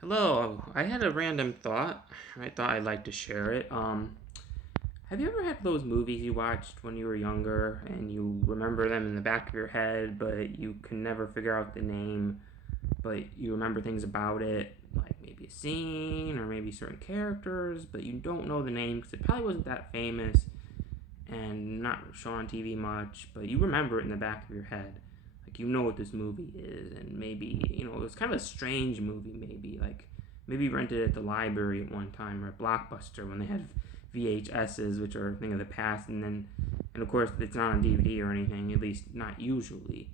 Hello, I had a random thought. I thought I'd like to share it. Have you ever had those movies you watched when you were younger and you remember them in the back of your head, but you can never figure out the name, but you remember things about it, like maybe a scene or maybe certain characters, but you don't know the name because it probably wasn't that famous and not shown on TV much, but you remember it in the back of your head. Like you know what this movie is, and maybe it was kind of a strange movie. Maybe you rented it at the library at one time or at Blockbuster when they had VHSs, which are a thing of the past, and of course it's not on DVD or anything, at least not usually.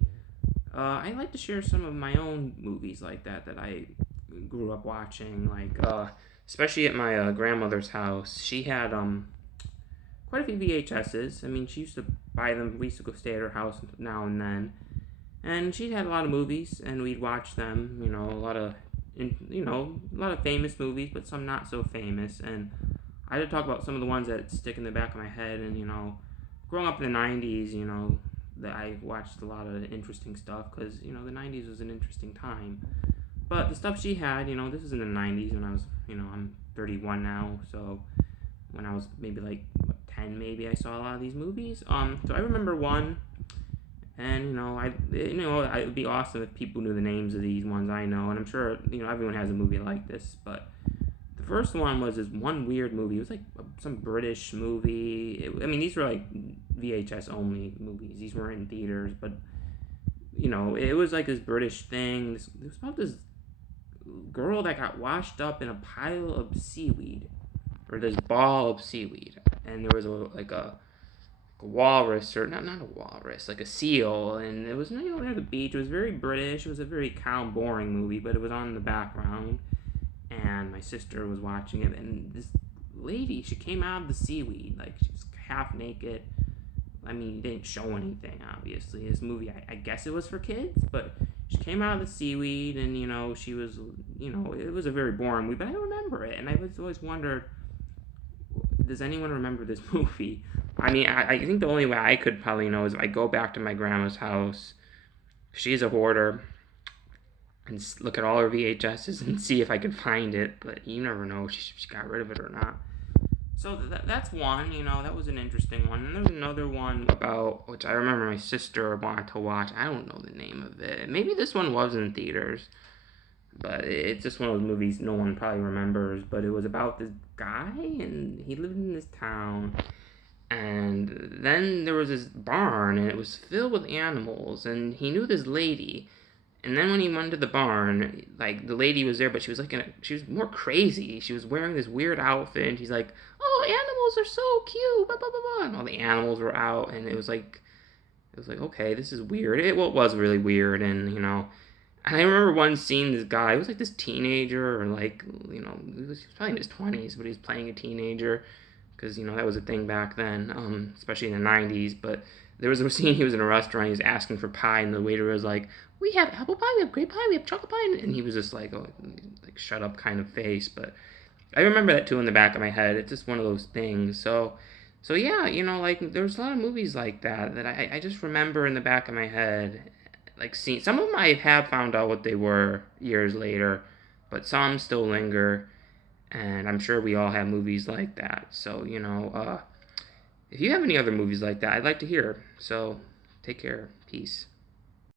I like to share some of my own movies like that I grew up watching, especially at my grandmother's house. She had quite a few VHSs. I mean, she used to buy them. We used to go stay at her house now and then, and she had a lot of movies, and we'd watch them. A lot of famous movies, but some not so famous. And I had to talk about some of the ones that stick in the back of my head. And growing up in the '90s, that I watched a lot of interesting stuff because the '90s was an interesting time. But the stuff she had, this was in the '90s when I was, I'm 31 now, so when I was maybe like 10, maybe I saw a lot of these movies. So I remember one, and it would be awesome if people knew the names of these ones I know, and I'm sure everyone has a movie like this. But the first one was this one weird movie. It was like some British movie. I mean, these were like VHS only movies. These weren't in theaters, but it was like this British thing. It was about this girl that got washed up in a pile of seaweed, or this ball of seaweed, and there was a walrus, or not a walrus, like a seal, and it was near the beach. It was very British. It was a very calm, boring movie, but it was on in the background, and my sister was watching it, and this lady, she came out of the seaweed, like she was half naked. I mean, it didn't show anything, obviously. This movie, I guess it was for kids, but she came out of the seaweed, and she was, it was a very boring movie, but I remember it, and I was always wondered, does anyone remember this movie? I mean, I think the only way I could probably know is if I go back to my grandma's house. She's a hoarder, and look at all her VHSs and see if I can find it. But you never know if she got rid of it or not. So that's one. That was an interesting one. And there's another one about which I remember my sister wanted to watch. I don't know the name of it. Maybe this one was in theaters, but it's just one of those movies no one probably remembers. But it was about this guy, and he lived in this town, and then there was this barn, and it was filled with animals, and he knew this lady. And then when he went to the barn, like the lady was there, but she was she was more crazy. She was wearing this weird outfit, and she's like, "Oh, animals are so cute," blah blah blah blah. And all the animals were out, and it was like, okay, this is weird. It was really weird, and I remember one scene. This guy, he was like this teenager, or he was probably in his 20s, but he was playing a teenager, because that was a thing back then, especially in the '90s. But there was a scene, he was in a restaurant, he was asking for pie, and the waiter was like, "We have apple pie, we have grape pie, we have chocolate pie," and he was just like, oh, like shut up kind of face. But I remember that too in the back of my head. It's just one of those things. So yeah, like there's a lot of movies like that I just remember in the back of my head, like seeing some of them. I have found out what they were years later, but some still linger, and I'm sure we all have movies like that. So if you have any other movies like that, I'd like to hear. So take care. Peace.